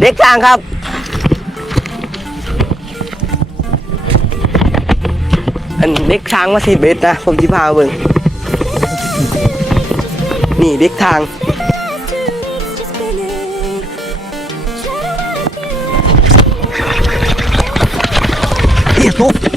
เด็กทางครับ อันเด็กทางมาสิเบ็ดนะ ผมจะพาเบิ่งนี่เด็กทางเอียทุกนี่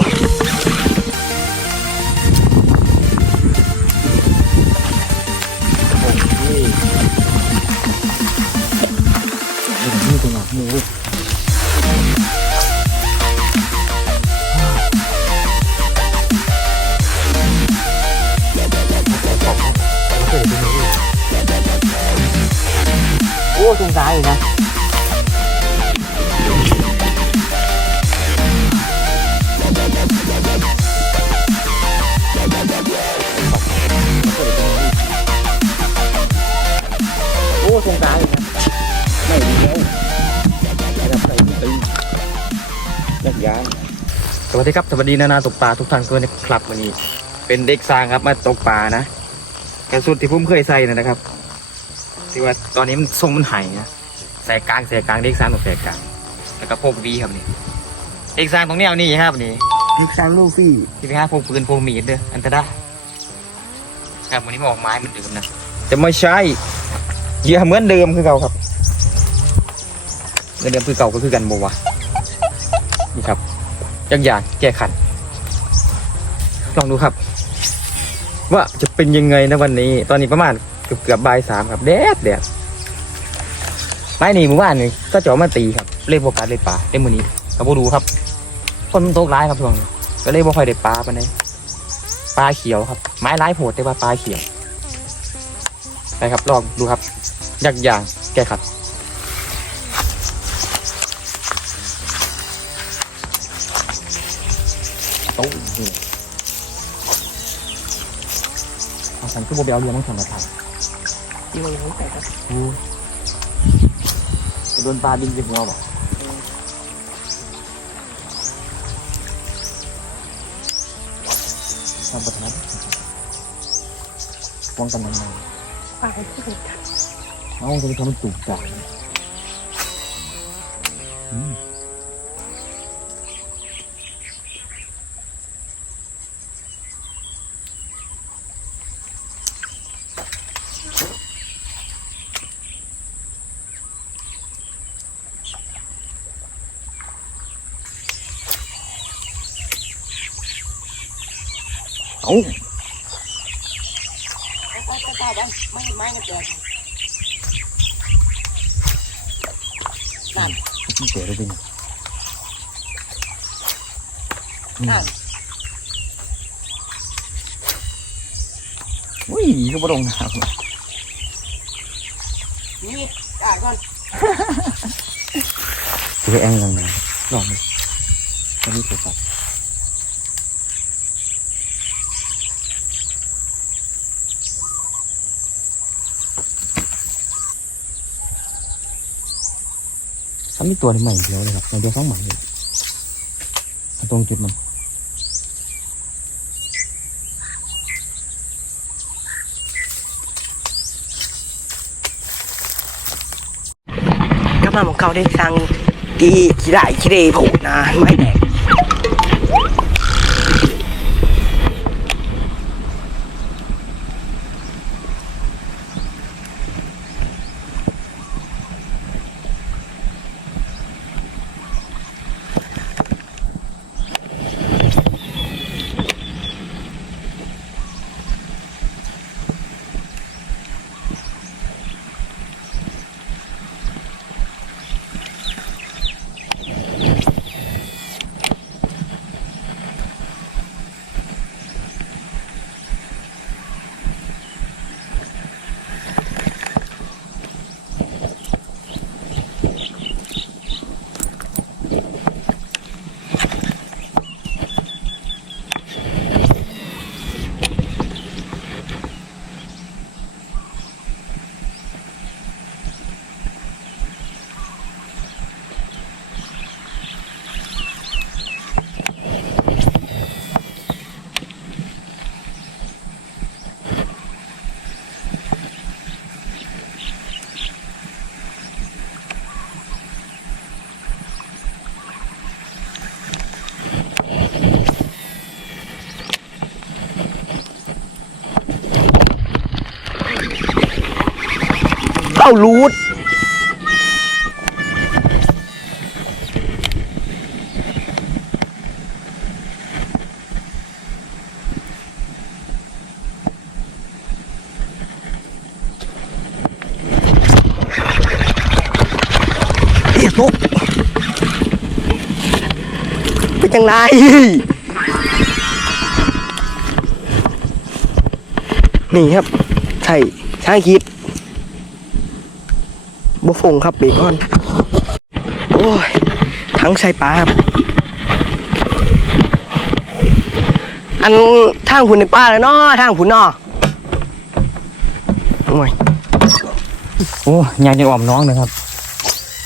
วัสดีครับสวัสดีนานาตกปลาทุกท่านด้วยนะครับวันนี้ เป็นเด็กสร้างครับมาตกปลานะกระสุดที่ผมเคยใส่นะนะครับที่ว่าตอนนี้มันทรงมันหายนะใส่กลางใส่กลางเด็กสร้างกับใส่กลางแล้วก็พกวีครับนี่เด็กสร้างตรงนี้เอานี่ครับนี่เด็กทางลูฟี่ที่ไปหาพกปืนพกมีดเด้ออันตรายครับวันนี้มาออกไม้เหมันเดิมนะจะไม่ใช่เหยื่อเหมือนเดิมคือเก่าครับเหมือนเดิมคือเก่าก็คือกันโมวะนี่ครับ ยังอยากแก้ขัน ลองดูครับ ว่าจะเป็นยังไงนะวันนี้ ตอนนี้ประมาณเกือบเกือบบ่ายสามครับแดดแดดไม้นี่หมู่บ้านนี่ก็จะเอามาตีครับ เล่นโบกัสเล่นปลาเล่นมือนี้กับโบดูครับคนมันโตกร้ายครับช่วงนี้ก็เล่นโบค่อยได้ปลาปานใดปลาเขียวครับ ไม้ร้ายโผดแต่ว่าปลาเขียวไปครับลองดูครับยากอย่างแก้ขัด โต๊ะนี่เอาสันคือโบเบลเรียนต้องทำมาทำที่มันยังไม่แตกครับโดนปลาดินจิหัวบ่ทำประทัดวางกันยังไงปลาที่เป็นกันเอ้าจะไปทำมันตุกจักอืม เอ้าปลาปลาปลาบ้างไม่ไม่กระเตือนที่เสียแล้วเป็นไงนั่นอุ้ยก็บ่ลงน้ำนี่อ่าก่อนคือแองยังไงลองดูตอนนี้เสียสัต อันนี้ตัวใหม่เดียวเลยครับในเดียวสองใหม่เลยตรงจุดมันก็มาของเขาได้ทางดีขี้ได้ขี้เร่ผูนะไม่แดก เผารูดเอียตกเป็นจังไรนี่ครับ ใช่ใช่คิด บุฟงครับเบคอน โอ้ย ทั้งใส่ปลาครับ อันทางผุนในป้าเลยเนาะทางผุนเนาะโอ้ยโอ้ยางจะอ่อมน้องนะครับ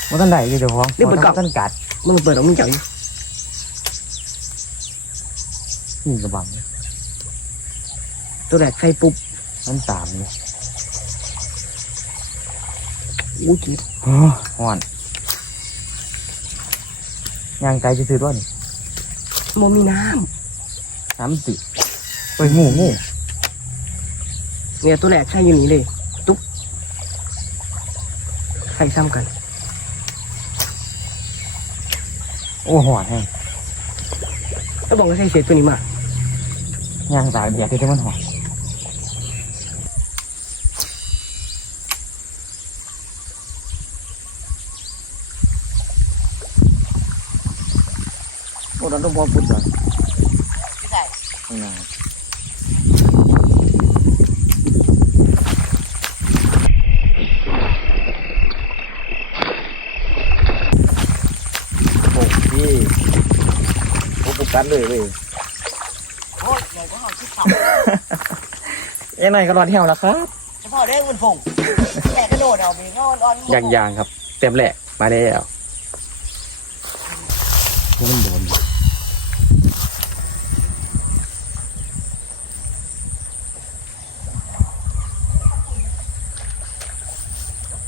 ว่าท่านใดอยู่เดี๋ยวของนี่เปิดกล่องท่านกัดมึงเปิดออกมึงจังอยู่นี่กระบังตัวแรกใส่ปุ๊บมันตามเลย อู้จีดโอ้ห่อนยางไกลจะซื้อด้วยโมมีน้น้ำติเอ้ยงูงูำเนี่ยตัวแรกใส่อยู่นี่เลย ตุ๊บใส่ซ้ำกัน โอ้ห่อนแห้งแล้วบอกว่าใส่เศษตัวนี้มายางตากแดดที่มันห่อน โอ้เราต้องพอพุทธเหรอไม่ได้ไม่นานโอ้พี่โอ้ปุ๊บกันเลยเว้ยโอ้ยใหญ่ก็หอคิดเผายังไงก็รอดเที่ยวแล้วครับเฉพาะเรื่องมันฟงแกกระโดดเอาไปงอนออนยางยางครับ เต็มแหละมาแล้วโอ้มันโดนอยู่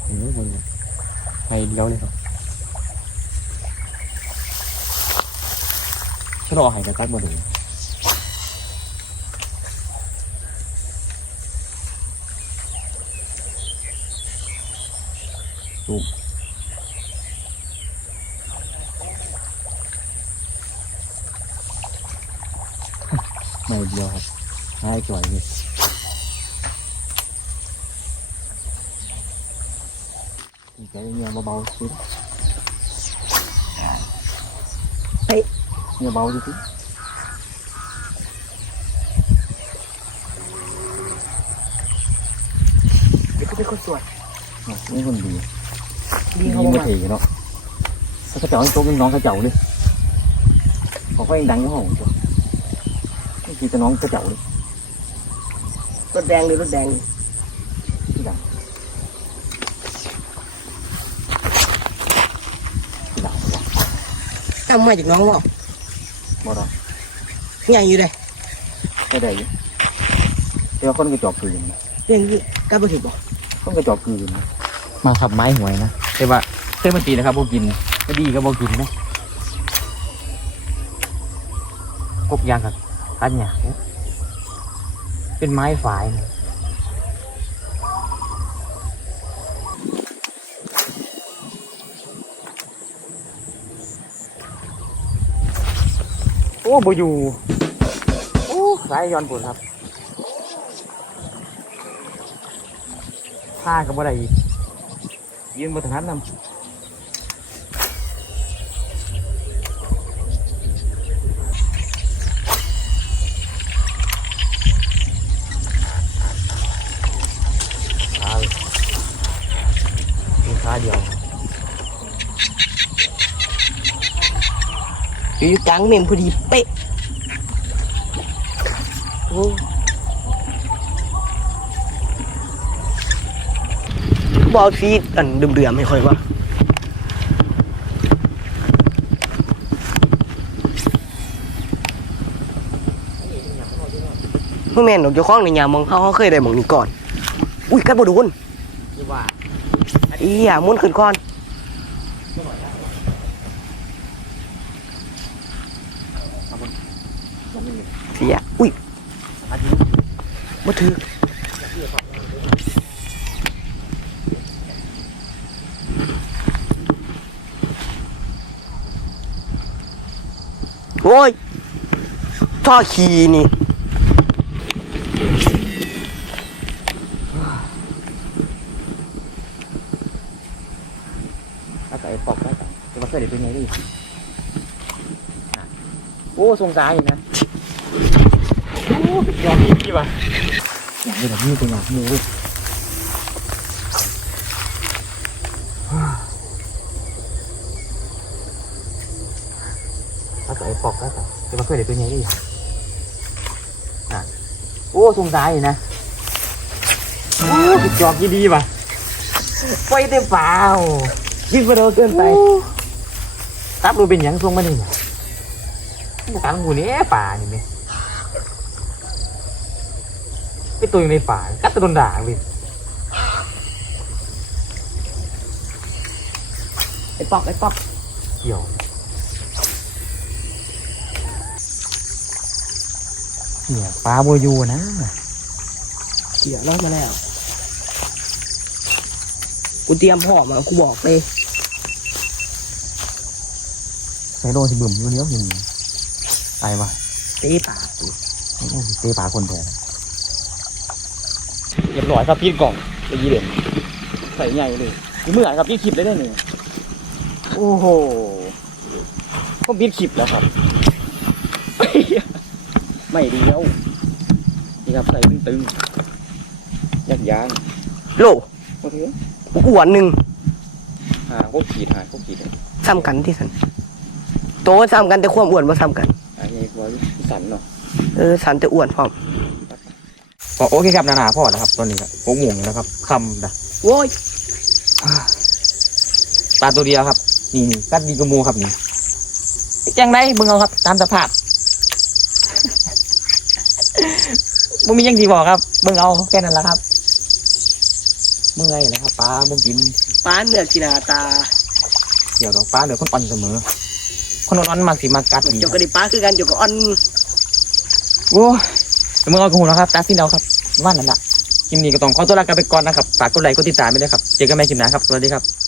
โอ้โหไปเดียวเลยครับ ชะลอหายใจตักมาดูไม่เดียวครับหายจ่อยเลยดีใจเงียเบาๆสิเงียเบาดิสิเดี๋ยวก็เป็ นคนสวยนี่คนดีดียิเขางบมาอกเถเนาะถ้ากระเจ้าให้โต๊ะเป็นน้องกระเจ้าเลยขอไฟดังยี่ห้อของตัวนี่คือจะน้องกระเจ้าเลยรถแดงหรือรถแดงที่ดังที่ดังวะจำมาจากน้องว่าบ่รอใหญ่อยู่เลยไม่ได้อยู่แต่ว่าคนกระจอกคืนนะเรื่องนี้กล้าไปถึงบอกคนกระจอกคืนนะมาขับไม้หวยนะแต่ว่าเส้นมันตีนะครับโบกินไม่ดีก็โบกินนะกบยางกับกันหยาเป็นไม้ฝายนะ โอ้บอยู่โอ้สายย้อนปุ่นครับผ้ากับอะไรยืนบนถนนนำขาเลยมีขาเดียว อยู่กลางเมมพอดีเป๊ะโอ้บอลซีอันเดือมๆไม่ค่อยว่าเมื่อแม่นหนูจะคล้องในยามมองเขาเขาเคยได้หมองนี้ก่อน อุ้ยกัดบโดนนี่ว่าอีหยามุนขึ้นก่อน เสีย อุ้ยมาถือโอ้ยท่อขีนี่ เอาใส่ปอกได้แต่มาเสิร์ฟเดี๋ยวเป็นไงดิโอ้ทรงซ้ายนะ ยอมพี่ว่ะอย่างนี้แบบนี้เป็นหลักมือเว้ยอาศัยปอกได้แต่จะมาเคยได้เป็นไงดิน่ะโอ้สงสารอยู่นะโอ้ยจอกยี่ดีว่ะไฟเต็มเปล่ายิ่งกว่าเราเกินไปตับดูเป็นหยังทรงมาเนี่ยตังหูนี่ป่านี่เนี่ย ไปตัวอยู่ในป่ากัดตะโดนด่าเว้ยไอ้ปอกไอ้ปอกเกี่ยวเนี่ยปลาโบอยูนะเกี่ยวรอดมาแล้ว กูเตรียมพร้อมมากูบอกเลยใส่โดนสิบึ่มอยู่เนี้ยเห็นไปวะเต้ปากกูโอ้โหเตะปลาคนแทน เรียบร้อยครับพี่กล่องไปยี่เด่นใส่ใหญ่เลยมีมืออ่านครับพี่คลิปได้ได้หนึ่งโอ้โหก็บิดคลิปแล้วครับ ไม่ดีแล้วนี่ครับใส่ตึงๆยักยางโลโอเคกูอ้วนหนึ่งหาโคกขีดหาโคกขีดซ้ำกันที่สันโตซ้ำกันแต่ความอ้วนมาซ้ำกันอันนี้หัวสันเนาะเออสันแต่อ้วนพร้อม ก็โอเคครับนานาพ่อนะครับตอนนี้ครับหกโมงแล้วครับคำนะโว้ยปลาตัวเดียวครับ นี่นี่กัดดีกระมูครับนี่แจ้งได้เบิ่งเอาครับ ตามสภาพบ่มีหยังที่บอกครับเบิ่งเอาแค่นั้นแหละครับ เมื่อยแล้วครับปลาบ่กินป้าเนื้อกินาตา เดี๋ยวดอกปลาเดี๋ยวคนอ่อนเสมอ คนอ่อนๆมักสิมากัดนี่เจ้าก็ได้ป้าคือกันเจ้าก็อ่อนโอ้ย เดี๋ยวมึงเอากระหูแล้วครับตาสิ้นเอาครับว่านั่นละคลิปนี้ก็ต้องขอตัวลากันไปก่อนนะครับฝากกดไลค์กดติดตามไปด้วยครับเจอกันใหม่คลิปหน้าครับสวัสดีครับ